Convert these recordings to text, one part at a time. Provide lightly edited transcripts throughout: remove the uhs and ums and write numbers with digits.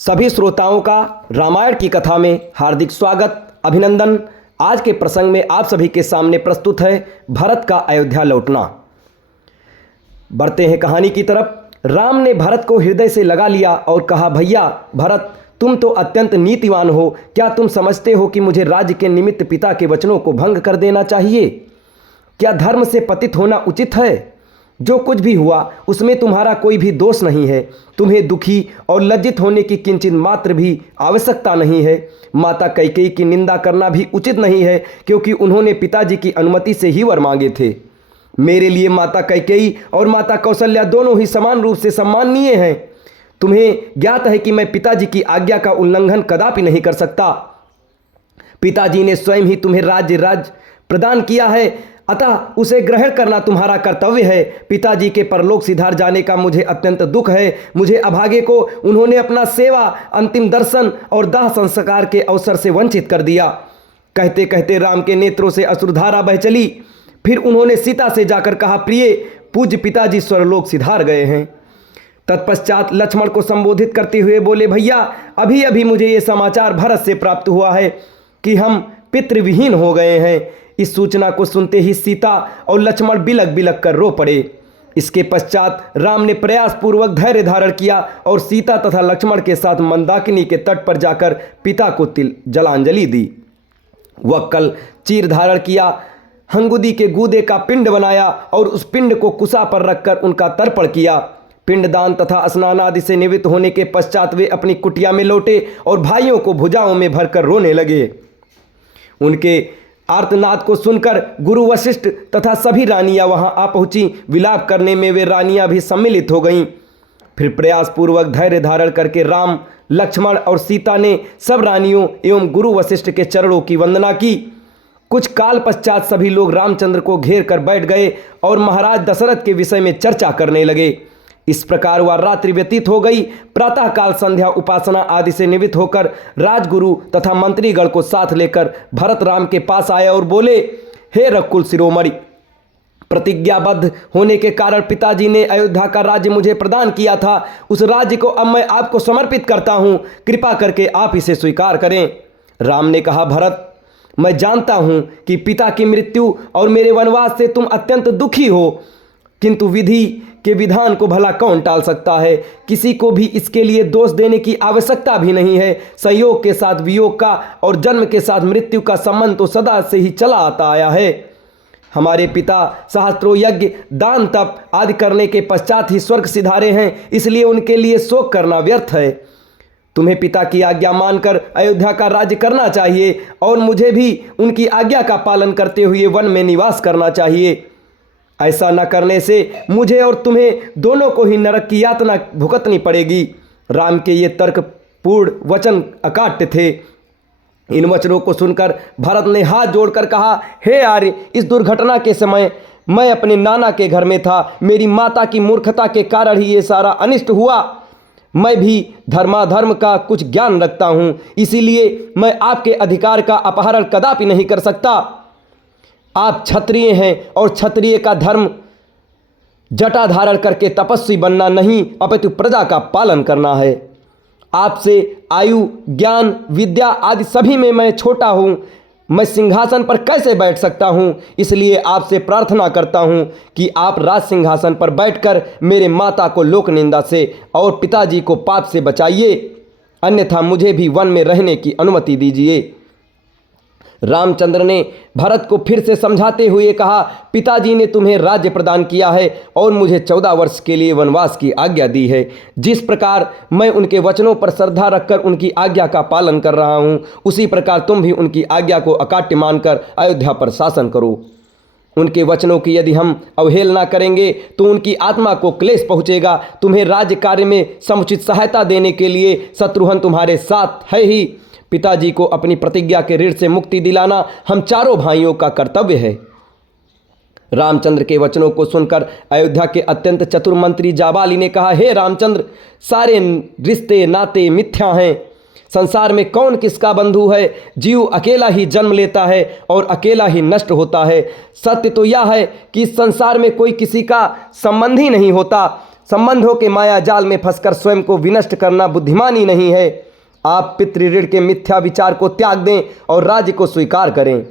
सभी श्रोताओं का रामायण की कथा में हार्दिक स्वागत अभिनंदन। आज के प्रसंग में आप सभी के सामने प्रस्तुत है भरत का अयोध्या लौटना। बढ़ते हैं कहानी की तरफ। राम ने भरत को हृदय से लगा लिया और कहा, भैया भरत, तुम तो अत्यंत नीतिवान हो। क्या तुम समझते हो कि मुझे राज्य के निमित्त पिता के वचनों को भंग कर देना चाहिए? क्या धर्म से पतित होना उचित है? जो कुछ भी हुआ उसमें तुम्हारा कोई भी दोष नहीं है। तुम्हें दुखी और लज्जित होने की किंचित मात्र भी आवश्यकता नहीं है। माता कैकेयी की निंदा करना भी उचित नहीं है, क्योंकि उन्होंने पिताजी की अनुमति से ही वर मांगे थे। मेरे लिए माता कैकेयी और माता कौशल्या दोनों ही समान रूप से सम्माननीय हैं। तुम्हें ज्ञात है कि मैं पिताजी की आज्ञा का उल्लंघन कदापि नहीं कर सकता। पिताजी ने स्वयं ही तुम्हें राज्य प्रदान किया है, अतः उसे ग्रहण करना तुम्हारा कर्तव्य है। पिताजी के परलोक सिधार जाने का मुझे अत्यंत दुख है। मुझे अभागे को उन्होंने अपना सेवा, अंतिम दर्शन और दाह संस्कार के अवसर से वंचित कर दिया। कहते कहते राम के नेत्रों से अश्रुधारा बह चली। फिर उन्होंने सीता से जाकर कहा, प्रिय, पूज्य पिताजी स्वर्लोक सिधार गए हैं। तत्पश्चात लक्ष्मण को संबोधित करते हुए बोले, भैया, अभी अभी मुझे ये समाचार भरत से प्राप्त हुआ है कि हम पितृविहीन हो गए हैं। इस सूचना को सुनते ही सीता और लक्ष्मण बिलक बिलक कर रो पड़े। इसके पश्चात राम ने प्रयासपूर्वक धैर्य धारण किया और सीता तथा लक्ष्मण के साथ मंदाकिनी के तट पर जाकर पिता को जलांजलि दी। वह कल चीर धारण किया, हंगुदी के गूदे का पिंड बनाया और उस पिंड को कुसा पर रखकर उनका तर्पण किया। पिंडदान तथा स्नान आदि से निवृत्त होने के पश्चात वे अपनी कुटिया में लौटे और भाइयों को भुजाओं में भरकर रोने लगे। उनके आर्तनाद को सुनकर गुरु वशिष्ठ तथा सभी रानियां वहां आ पहुंची। विलाप करने में वे रानियां भी सम्मिलित हो गईं। फिर प्रयासपूर्वक धैर्य धारण करके राम, लक्ष्मण और सीता ने सब रानियों एवं गुरु वशिष्ठ के चरणों की वंदना की। कुछ काल पश्चात सभी लोग रामचंद्र को घेर कर बैठ गए और महाराज दशरथ के विषय में चर्चा करने लगे। इस प्रकार वह रात्रि व्यतीत हो गई। प्रातःकाल संध्या उपासना आदि से निवृत्त होकर राजगुरु तथा मंत्रीगण को साथ लेकर भरत राम के पास आए और बोले, हे रघुकुल शिरोमणि, प्रतिज्ञाबद्ध होने के कारण पिताजी ने अयोध्या का राज्य मुझे प्रदान किया था। उस राज्य को अब मैं आपको समर्पित करता हूँ। कृपा करके आप इसे स्वीकार करें। राम ने कहा, भरत, मैं जानता हूँ कि पिता की मृत्यु और मेरे वनवास से तुम अत्यंत दुखी हो, किंतु विधि के विधान को भला कौन टाल सकता है। किसी को भी इसके लिए दोष देने की आवश्यकता भी नहीं है। संयोग के साथ वियोग का और जन्म के साथ मृत्यु का संबंध तो सदा से ही चला आता आया है। हमारे पिता सहस्त्रों यज्ञ, दान, तप आदि करने के पश्चात ही स्वर्ग सिधारे हैं, इसलिए उनके लिए शोक करना व्यर्थ है। तुम्हें पिता की आज्ञा मानकर अयोध्या का राज्य करना चाहिए और मुझे भी उनकी आज्ञा का पालन करते हुए वन में निवास करना चाहिए। ऐसा न करने से मुझे और तुम्हें दोनों को ही नरक की यातना भुगतनी पड़ेगी। राम के ये तर्कपूर्ण वचन अकाट्य थे। इन वचनों को सुनकर भरत ने हाथ जोड़कर कहा, हे आर्य, इस दुर्घटना के समय मैं अपने नाना के घर में था। मेरी माता की मूर्खता के कारण ही ये सारा अनिष्ट हुआ। मैं भी धर्माधर्म का कुछ ज्ञान रखता हूँ, इसीलिए मैं आपके अधिकार का अपहरण कदापि नहीं कर सकता। आप क्षत्रिय हैं और क्षत्रिय का धर्म जटा धारण करके तपस्वी बनना नहीं, अपितु प्रजा का पालन करना है। आपसे आयु, ज्ञान, विद्या आदि सभी में मैं छोटा हूँ। मैं सिंहासन पर कैसे बैठ सकता हूँ? इसलिए आपसे प्रार्थना करता हूँ कि आप राज सिंहासन पर बैठकर मेरे माता को लोक निंदा से और पिताजी को पाप से बचाइए, अन्यथा मुझे भी वन में रहने की अनुमति दीजिए। रामचंद्र ने भरत को फिर से समझाते हुए कहा, पिताजी ने तुम्हें राज्य प्रदान किया है और मुझे 14 वर्ष के लिए वनवास की आज्ञा दी है। जिस प्रकार मैं उनके वचनों पर श्रद्धा रखकर उनकी आज्ञा का पालन कर रहा हूँ, उसी प्रकार तुम भी उनकी आज्ञा को अकाट्य मानकर अयोध्या पर शासन करो। उनके वचनों की यदि हम अवहेलना करेंगे तो उनकी आत्मा को क्लेश पहुँचेगा। तुम्हें राज्य कार्य में समुचित सहायता देने के लिए शत्रुघ्न तुम्हारे साथ है ही। पिताजी को अपनी प्रतिज्ञा के ऋण से मुक्ति दिलाना हम चारों भाइयों का कर्तव्य है। रामचंद्र के वचनों को सुनकर अयोध्या के अत्यंत चतुर मंत्री जाबाली ने कहा, हे रामचंद्र, सारे रिश्ते नाते मिथ्या हैं। संसार में कौन किसका बंधु है? जीव अकेला ही जन्म लेता है और अकेला ही नष्ट होता है। सत्य तो यह है कि इस संसार में कोई किसी का संबंध ही नहीं होता। संबंधों के माया जाल में फंसकर स्वयं को विनष्ट करना बुद्धिमानी नहीं है। आप पितृऋण के मिथ्या विचार को त्याग दें और राज्य को स्वीकार करें।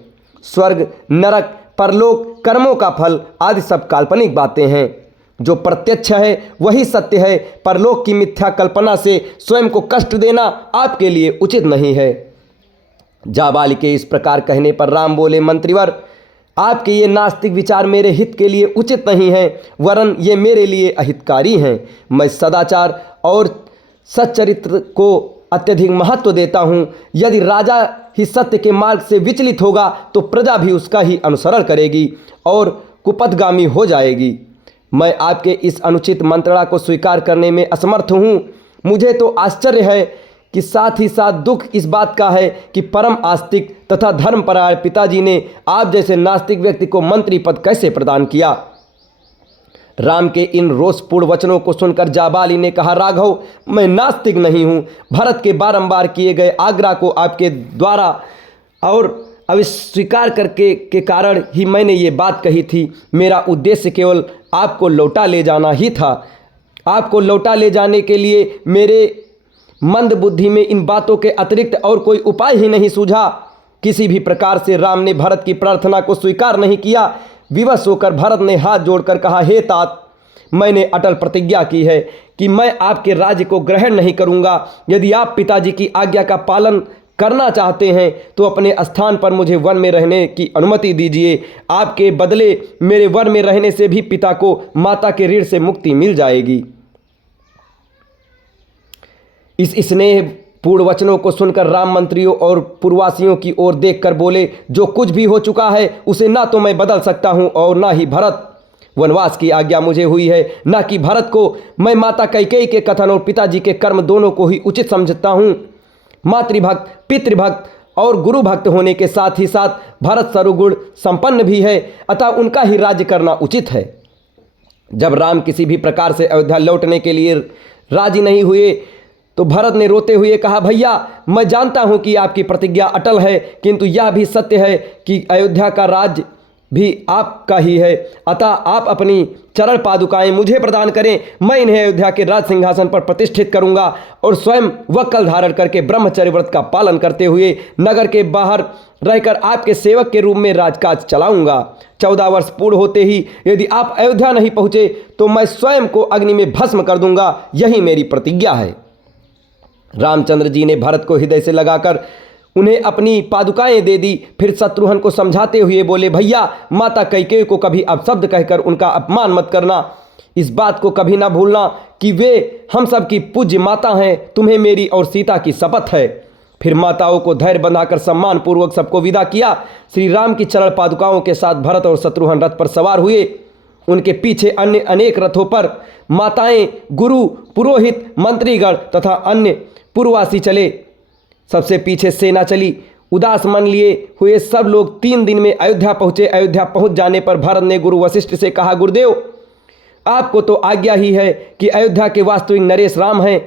स्वर्ग, नरक, परलोक, कर्मों का फल आदि सब काल्पनिक बातें हैं। जो प्रत्यक्ष है वही सत्य है। परलोक की मिथ्या कल्पना से स्वयं को कष्ट देना आपके लिए उचित नहीं है। जाबाली के इस प्रकार कहने पर राम बोले, मंत्रीवर, आपके ये नास्तिक विचार मेरे हित के लिए उचित नहीं है, वरन ये मेरे लिए अहितकारी हैं। मैं सदाचार और सच्चरित्र को अत्यधिक महत्व देता हूँ। यदि राजा ही सत्य के मार्ग से विचलित होगा तो प्रजा भी उसका ही अनुसरण करेगी और कुपथगामी हो जाएगी। मैं आपके इस अनुचित मंत्रणा को स्वीकार करने में असमर्थ हूँ। मुझे तो आश्चर्य है कि साथ ही साथ दुख इस बात का है कि परम आस्तिक तथा धर्मपरायण पिताजी ने आप जैसे नास्तिक व्यक्ति को मंत्री पद कैसे प्रदान किया। राम के इन रोषपूर्ण वचनों को सुनकर जाबाली ने कहा, राघव, मैं नास्तिक नहीं हूँ। भरत के बारंबार किए गए आग्रह को आपके द्वारा और अस्वीकार करके के कारण ही मैंने ये बात कही थी। मेरा उद्देश्य केवल आपको लौटा ले जाना ही था। आपको लौटा ले जाने के लिए मेरे मंद बुद्धि में इन बातों के अतिरिक्त और कोई उपाय ही नहीं सूझा। किसी भी प्रकार से राम ने भरत की प्रार्थना को स्वीकार नहीं किया। विवश होकर भरत ने हाथ जोड़कर कहा, हे तात, मैंने अटल प्रतिज्ञा की है कि मैं आपके राज्य को ग्रहण नहीं करूंगा। यदि आप पिताजी की आज्ञा का पालन करना चाहते हैं तो अपने स्थान पर मुझे वन में रहने की अनुमति दीजिए। आपके बदले मेरे वन में रहने से भी पिता को माता के ऋण से मुक्ति मिल जाएगी। इस स्नेह पूर्ण वचनों को सुनकर राम मंत्रियों और पूर्ववासियों की ओर देखकर बोले, जो कुछ भी हो चुका है उसे ना तो मैं बदल सकता हूं और ना ही भरत। वनवास की आज्ञा मुझे हुई है, ना कि भरत को। मैं माता कैकेयी के कथन और पिताजी के कर्म दोनों को ही उचित समझता हूं। मातृभक्त, पितृभक्त और गुरु भक्त होने के साथ ही साथ भरत सर्वगुण संपन्न भी है, अतः उनका ही राज्य करना उचित है। जब राम किसी भी प्रकार से अयोध्या लौटने के लिए राजी नहीं हुए तो भरत ने रोते हुए कहा, भैया, मैं जानता हूं कि आपकी प्रतिज्ञा अटल है, किंतु यह भी सत्य है कि अयोध्या का राज्य भी आपका ही है। अतः आप अपनी चरण पादुकाएं मुझे प्रदान करें। मैं इन्हें अयोध्या के राज सिंहासन पर प्रतिष्ठित करूंगा और स्वयं वक्कल धारण करके ब्रह्मचर्य व्रत का पालन करते हुए नगर के बाहर रहकर आपके सेवक के रूप में राजकाज चलाऊंगा। 14 वर्ष पूर्ण होते ही यदि आप अयोध्या नहीं पहुंचे तो मैं स्वयं को अग्नि में भस्म कर दूंगा। यही मेरी प्रतिज्ञा है। रामचंद्र जी ने भरत को हृदय से लगाकर उन्हें अपनी पादुकाएं दे दी। फिर शत्रुघ्न को समझाते हुए बोले, भैया, माता कैकेयी को कभी अपशब्द कहकर उनका अपमान मत करना। इस बात को कभी ना भूलना कि वे हम सब की पूज्य माता हैं। तुम्हें मेरी और सीता की शपथ है। फिर माताओं को धैर्य बंधाकर सम्मान पूर्वक सबको विदा किया। श्री राम की चरण पादुकाओं के साथ भरत और शत्रुघ्न रथ पर सवार हुए। उनके पीछे अन्य अनेक रथों पर माताएं, गुरु, पुरोहित, मंत्रीगण तथा अन्य पूर्ववासी चले। सबसे पीछे सेना चली। उदास मन लिए हुए सब लोग 3 दिन में अयोध्या पहुंचे। अयोध्या पहुंच जाने पर भरत ने गुरु वशिष्ठ से कहा, गुरुदेव, आपको तो आज्ञा ही है कि अयोध्या के वास्तविक नरेश राम हैं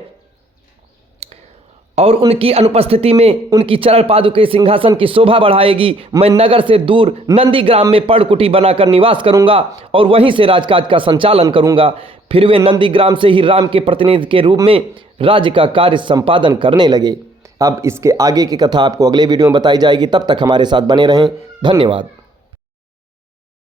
और उनकी अनुपस्थिति में उनकी चरण पादुके सिंहासन की शोभा बढ़ाएगी। मैं नगर से दूर नंदीग्राम में पर्णकुटी बनाकर निवास करूंगा और वहीं से राजकाज का संचालन करूंगा। फिर वे नंदीग्राम से ही राम के प्रतिनिधि के रूप में राज्य का कार्य संपादन करने लगे। अब इसके आगे की कथा आपको अगले वीडियो में बताई जाएगी। तब तक हमारे साथ बने रहें। धन्यवाद।